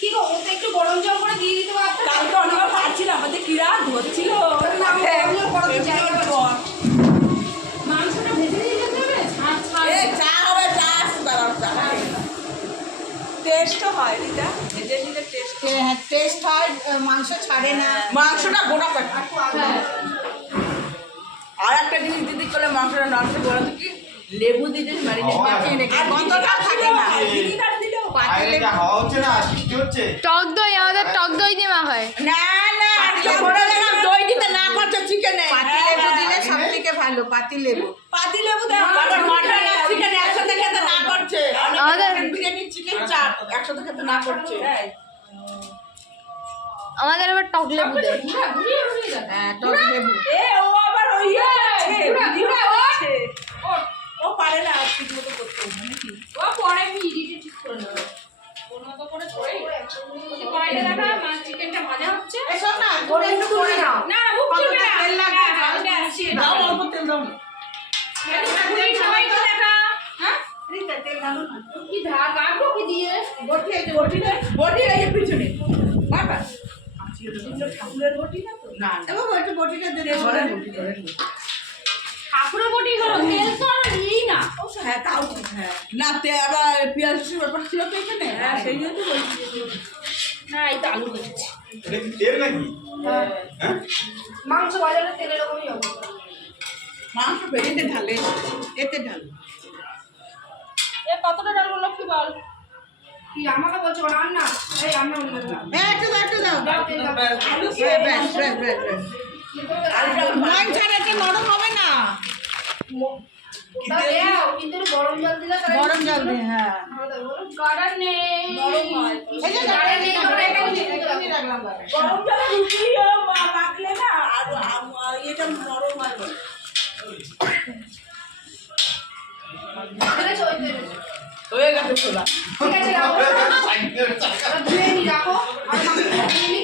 কি গো ওতে একটু গরম জল করে দিয়ে দিতে পারতো। কালকে অনেক পারছিল আমাদের কিরা ধরছিল। মাংসটা ভেজে দিয়ে যেতে হবে। চা হবে চা দাঁড়াও চা টেস্ট হয় রিতা ভেজে নিলে টেস্ট টেস্ট হয়, মাংস ছাড়ে না। মাংসটা গোটা কাট। আর একটা জিনিস দিদি করলে মাংসটা নষ্ট করে তো কি লেবু দিতে মারিনে মাখিয়ে রেখে গন্ধটা থাকে না। এটা হাওয়া হচ্ছে না বৃষ্টি হচ্ছে টক দই আমাদের টক দই দেওয়া হয়। না না বড় দেখলাম দই দিতে না করছে চিকেনে। পাতি লেবু দিলে সব থেকে ভালো, পাতি লেবু। পাতি লেবু দাও আর মটন আর চিকেন একসাথে খেতে না করছে। আমাদের বিরিয়ানি চিকেন চাপ একসাথে খেতে না করছে। আমাদের আবার টক লেবু দেয়। হ্যাঁ, টক লেবু। এ ও আবার ওই আছে ভিডিও আছে। ও পারে না ঠিক মতো করতে নাকি ও পরে আমি এডিটে ঠিক করে নেব। ওর মতো করে করে ওই কড়াইতে রাখা মাছ চিকেনটা ভাজা হচ্ছে। এসব না, ওরে একটু করে নাও। না না মুখ চলবে না। তেল লাগবে, হালকা আসছে। দাও অল্প তেল দাও না। পুরি সবাই তো দেখা। হ্যাঁ? রিতা, তেল দাও না। কি ধার রাখবো কি দিয়ে? বটি আছে বটি এই যে পিছনে বাবা আজকে তো ঠাকুরের বটি না তো না না বাবা, একটু বটিটা দে। ঘরের বটি ঘরের বটি ঠাকুরের বটি হলো তেল তো আর নেই না। হ্যাঁ তাও ঠিক হ্যাঁ না তে আবার পেঁয়াজ রসুন ব্যাপার ছিল তো এখানে হ্যাঁ সেই জন্য তো বলছি না এই তো আলু ভেজেছি। এটা কি তেল নাকি হ্যাঁ মাংস বাজারে তেলের রকমই অবস্থা। মাংস বেরিয়ে ঢালে এতে ঢাল। এ কতটা ডাল বললো কি বল? কি আমাকে বলছো রান্না? এই রান্না বললো না। একটু দাও, একটু দাও। দাও তেল দাও। আলু ব্যাস, ব্যাস, ব্যাস, ব্যাস। নয় ছাড়া এটা নরম হবে না। দাও দাও কিন্তু একটু গরম জল দিলে তাহলে গরম জল দিয়ে, হ্যাঁ। কারণ নেই। নরম হয়। এই যে কারণ নেই করে এটা এখানে রাখলাম বাবা। গরম জলে রুটি মাখলে না আর এটা নরম হয় বলে। তেলে চলতে দে। হয়ে গেছে ছোলা ঠিক আছে রাখো। আর ধুয়ে নি রাখো। আর মাংসটা ধুয়ে নি।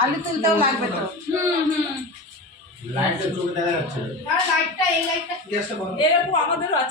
আলু তুলতেও লাগবে তো। লাইটটা চোখে দেখা যাচ্ছে আর লাইটটা এই লাইটটা গ্যাসটা বন্ধ এরকম আমাদেরও আছে